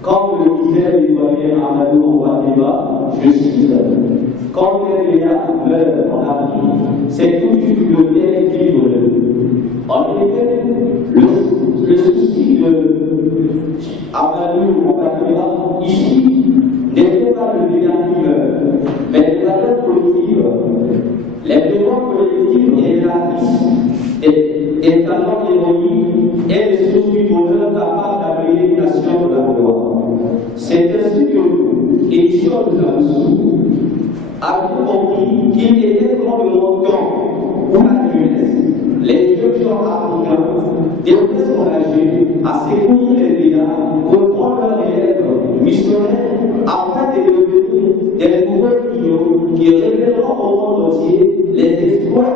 Comme le disait l'Ivoirien Amadou Ouattara, je cite, quand les Léa meurent en Afrique, c'est tout une bibliothèque libre. En effet, le souci de Amadou Ouattara ici n'était pas le Léa qui meurt, mais les valeurs collectives. Les mémoires collectives et l'artiste des talents héroïques et les sources du bonheur capables d'amener une nation de la gloire. C'est ainsi que nous, éditions de la Moussou, avons compris qu'il était probablement temps pour la jeunesse, les jeunes gens africains, devraient s'engager à secourir les dégâts, reprendre leurs élèves missionnaires afin de devenir des nouveaux pions qui révéleront au monde entier les exploits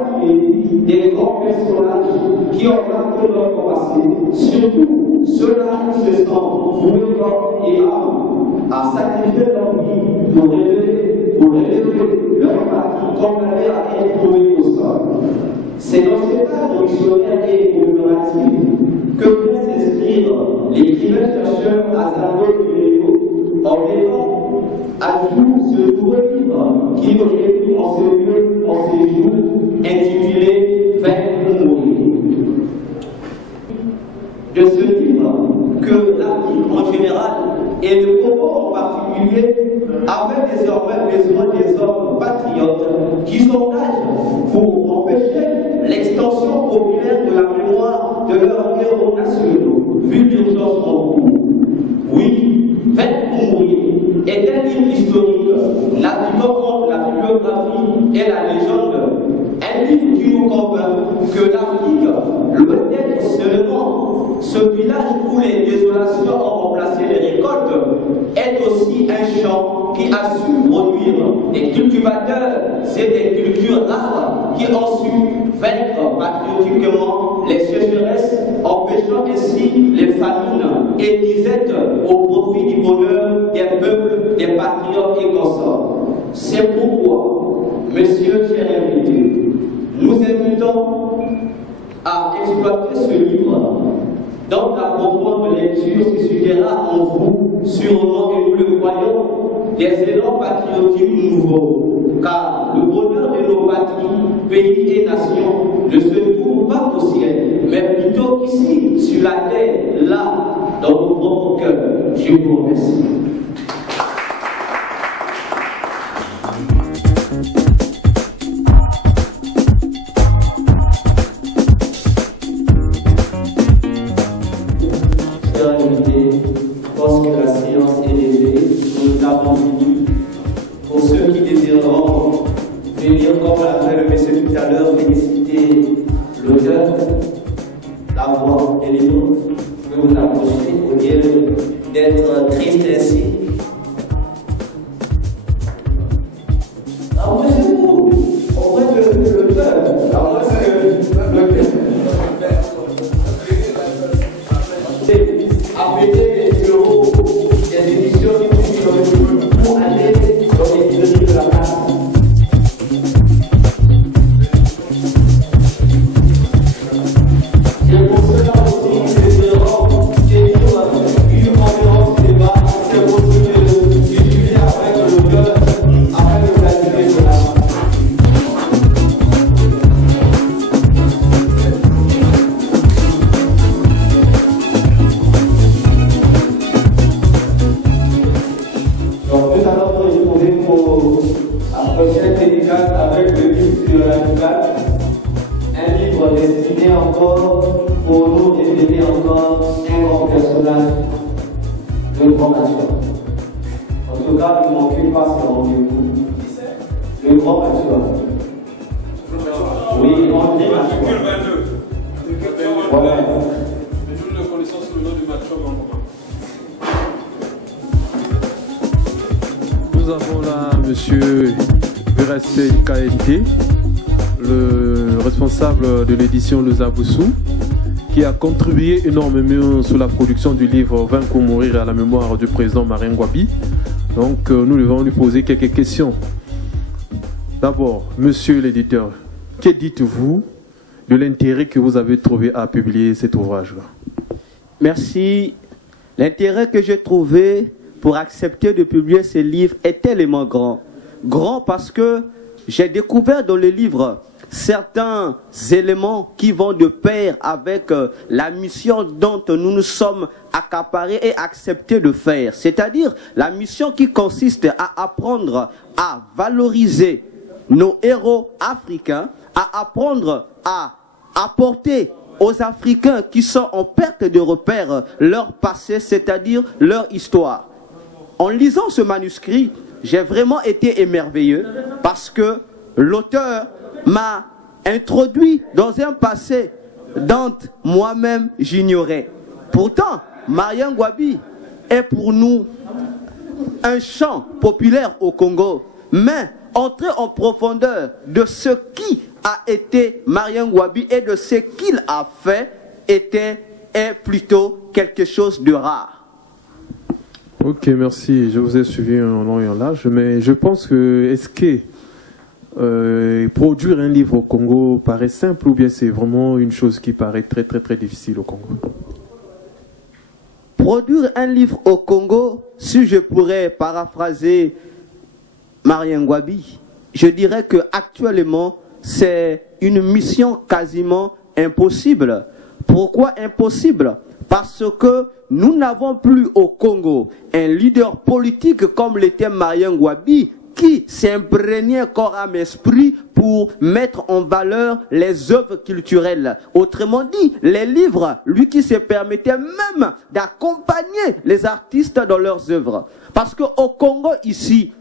des grands personnages qui ont marqué notre passé, surtout ceux-là qui se sont voués corps et âme à sacrifier leur vie pour révéler leur partie condamnée à être trouvée au sol. C'est dans cet cadre missionnaire et commémoratif que vient s'inscrire l'écrivain chercheur Azaro Guerrero en mettant à jour ce nouveau livre qui aurait pu en ce jour intitulé Vaincre ou mourir. De ce livre que l'Afrique en général et le Congo en particulier avaient désormais besoin des hommes patriotes qui s'engagent pour empêcher l'extension populaire de la mémoire de leurs héros nationaux, vu l'urgence en cours. Oui, Vaincre ou mourir est un livre historique naviguant entre la biographie et la légende. Un livre qui nous convainc que l'Afrique, loin d'être seulement ce village où les désolations ont remplacé les récoltes, est aussi un champ qui a su produire des cultivateurs et des cultures rares qui ont su vaincre patriotiquement les sécheresses, empêchant ainsi les famines et disettes au profit du bonheur des peuples, des patriotes et consorts. C'est pourquoi, messieurs, chers invités, nous invitons à exploiter ce livre dans la profonde lecture suscitera en vous, sûrement, et nous le croyons, des élans patriotiques nouveaux, car le bonheur de nos patries, pays et nations ne se trouve pas au ciel, mais plutôt ici, sur la terre, là, dans nos propres cœurs. Je vous remercie. Lorsque la séance est levée, nous avons fini. Pour ceux qui désireront venir, comme l'a fait le monsieur tout à l'heure, féliciter l'auteur, la voix et les autres, que vous approchez au lieu d'être triste ainsi. Approchez-vous auprès de l'auteur, apprêtez les bureaux des éditions pour aller dans les librairies de la place. Et pour cela aussi, nous désirons tenir une conférence de débat. C'est possible de discuter avec l'auteur afin de planifier cela. Avec le livre sur la nouvelle, un livre destiné encore pour nous révéler encore un grand personnage de grand mature. En tout cas, ne manquez pas ce rendez-vous. Le grand mature. Oui, on dit mature. Voilà. Mais nous le connaissons sous le nom de Mathieu Mangoma. Nous avons là M. Vereste KNT, le responsable de l'édition Le Zaboussou, qui a contribué énormément sur la production du livre Vaincre ou mourir à la mémoire du président Marien Ngouabi. Donc nous devons lui poser quelques questions. D'abord, monsieur l'éditeur, que dites-vous de l'intérêt que vous avez trouvé à publier cet ouvrage-là? Merci. L'intérêt que j'ai trouvé pour accepter de publier ce livre est tellement grand. Grand parce que j'ai découvert dans le livre certains éléments qui vont de pair avec la mission dont nous nous sommes accaparés et acceptés de faire. C'est-à-dire la mission qui consiste à apprendre à valoriser nos héros africains, à apprendre à apporter aux Africains qui sont en perte de repère leur passé, c'est-à-dire leur histoire. En lisant ce manuscrit, j'ai vraiment été émerveillé parce que l'auteur m'a introduit dans un passé dont moi-même j'ignorais. Pourtant, Marien Ngouabi est pour nous un chant populaire au Congo, mais entrer en profondeur de ce qui a été Marien Ngouabi et de ce qu'il a fait est plutôt quelque chose de rare. Ok, merci. Je vous ai suivi en long et en large, mais je pense que est-ce que produire un livre au Congo paraît simple ou bien c'est vraiment une chose qui paraît très très très difficile au Congo? Produire un livre au Congo, si je pourrais paraphraser Marien Ngouabi, je dirais que actuellement c'est une mission quasiment impossible. Pourquoi impossible? Parce que nous n'avons plus au Congo un leader politique comme l'était Marien Ngouabi qui s'imprégnait corps âme esprit pour mettre en valeur les œuvres culturelles. Autrement dit, les livres, lui qui se permettait même d'accompagner les artistes dans leurs œuvres. Parce qu'au Congo ici,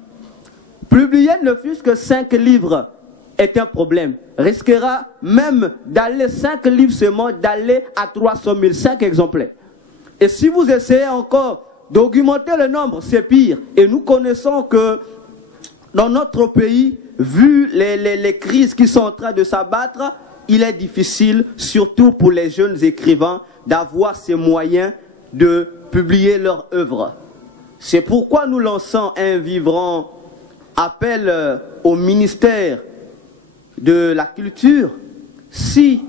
publier ne fût-ce que 5 livres est un problème. Risquera même d'aller 5 livres seulement, d'aller à 300 000, 5 exemplaires. Et si vous essayez encore d'augmenter le nombre, c'est pire. Et nous connaissons que dans notre pays, vu les crises qui sont en train de s'abattre, il est difficile, surtout pour les jeunes écrivains, d'avoir ces moyens de publier leurs œuvres. C'est pourquoi nous lançons un vibrant appel au ministère de la Culture, si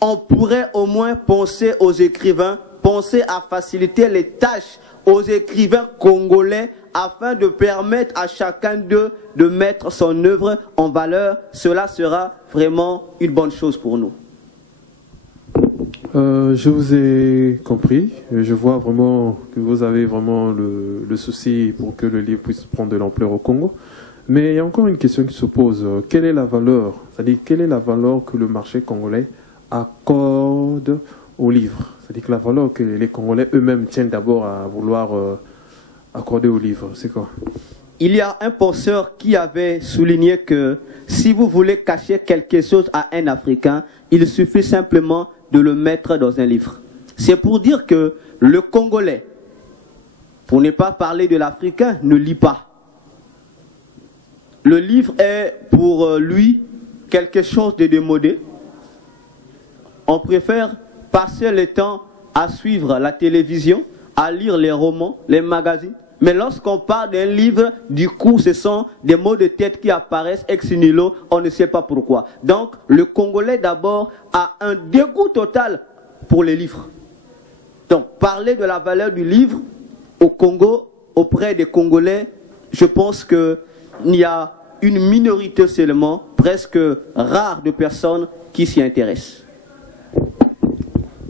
on pourrait au moins penser aux écrivains, penser à faciliter les tâches aux écrivains congolais afin de permettre à chacun d'eux de mettre son œuvre en valeur, cela sera vraiment une bonne chose pour nous. Je vous ai compris. Je vois vraiment que vous avez vraiment le souci pour que le livre puisse prendre de l'ampleur au Congo. Mais il y a encore une question qui se pose. Quelle est la valeur, c'est-à-dire quelle est la valeur que le marché congolais accorde au livre? C'est-à-dire que la valeur que les Congolais eux-mêmes tiennent d'abord à vouloir accorder au livre, c'est quoi? Il y a un penseur qui avait souligné que si vous voulez cacher quelque chose à un Africain, il suffit simplement de le mettre dans un livre. C'est pour dire que le Congolais, pour ne pas parler de l'Africain, ne lit pas. Le livre est pour lui quelque chose de démodé. On préfère passer le temps à suivre la télévision, à lire les romans, les magazines. Mais lorsqu'on parle d'un livre, du coup, ce sont des mots de tête qui apparaissent ex nihilo, on ne sait pas pourquoi. Donc, le Congolais d'abord a un dégoût total pour les livres. Donc, parler de la valeur du livre au Congo, auprès des Congolais, je pense qu'il y a une minorité seulement, presque rare de personnes qui s'y intéressent.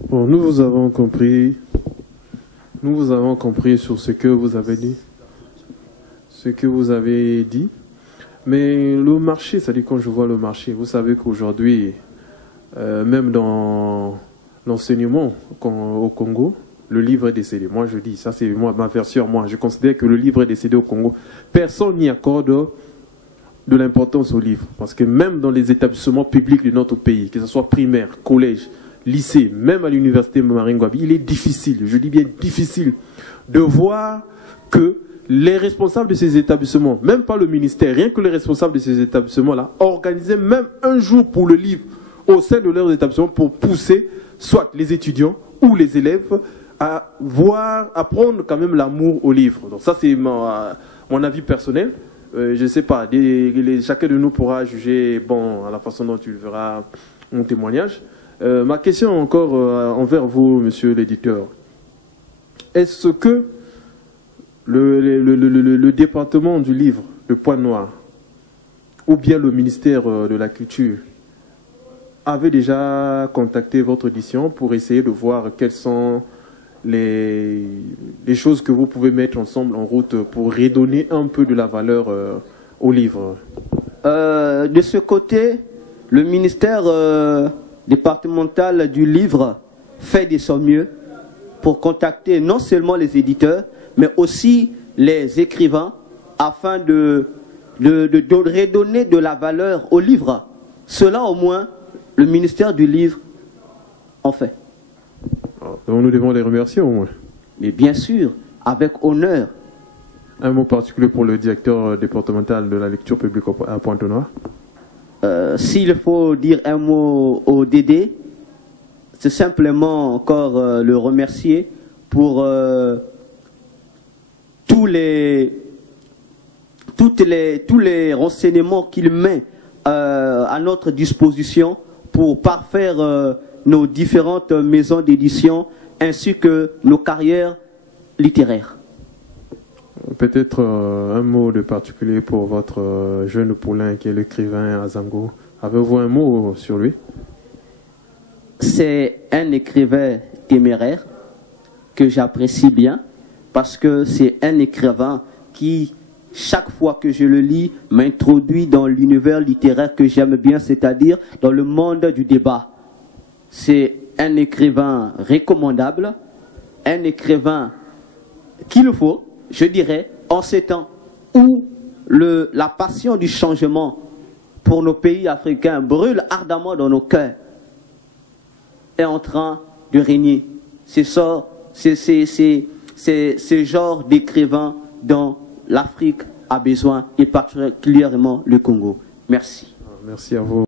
Bon, nous vous avons compris. Nous vous avons compris sur ce que vous avez dit. Ce que vous avez dit. Mais le marché, c'est-à-dire quand je vois le marché, vous savez qu'aujourd'hui, même dans l'enseignement au Congo, le livre est décédé. Moi, je dis, ça c'est ma version. Moi, je considère que le livre est décédé au Congo. Personne n'y accorde de l'importance au livre. Parce que même dans les établissements publics de notre pays, que ce soit primaire, collège, lycées, même à l'université Marien Ngouabi, il est difficile, je dis bien difficile, de voir que les responsables de ces établissements, même pas le ministère, rien que les responsables de ces établissements-là, organisaient même un jour pour le livre au sein de leurs établissements pour pousser soit les étudiants ou les élèves à prendre quand même l'amour au livre. Donc ça, c'est mon avis personnel. Je ne sais pas, chacun de nous pourra juger bon, à la façon dont tu verras mon témoignage. Ma question encore envers vous, monsieur l'éditeur. Est-ce que le département du livre, le Point Noir, ou bien le ministère de la Culture, avait déjà contacté votre édition pour essayer de voir quelles sont les choses que vous pouvez mettre ensemble en route pour redonner un peu de la valeur au livre? De ce côté, le ministère départemental du livre fait de son mieux pour contacter non seulement les éditeurs, mais aussi les écrivains afin de redonner de la valeur au livre. Cela au moins, le ministère du livre en fait. Donc nous devons les remercier au moins. Mais bien sûr, avec honneur. Un mot particulier pour le directeur départemental de la lecture publique à Pointe-Noire? S'il faut dire un mot au DD, c'est simplement encore le remercier pour tous les renseignements qu'il met à notre disposition pour parfaire nos différentes maisons d'édition ainsi que nos carrières littéraires. Peut-être un mot de particulier pour votre jeune poulain qui est l'écrivain Azango. Avez-vous un mot sur lui? C'est un écrivain téméraire que j'apprécie bien parce que c'est un écrivain qui, chaque fois que je le lis, m'introduit dans l'univers littéraire que j'aime bien, c'est-à-dire dans le monde du débat. C'est un écrivain recommandable, un écrivain qu'il faut, je dirais, en ces temps où la passion du changement pour nos pays africains brûle ardemment dans nos cœurs, est en train de régner. C'est ce genre d'écrivain dont l'Afrique a besoin, et particulièrement le Congo. Merci. Merci à vous.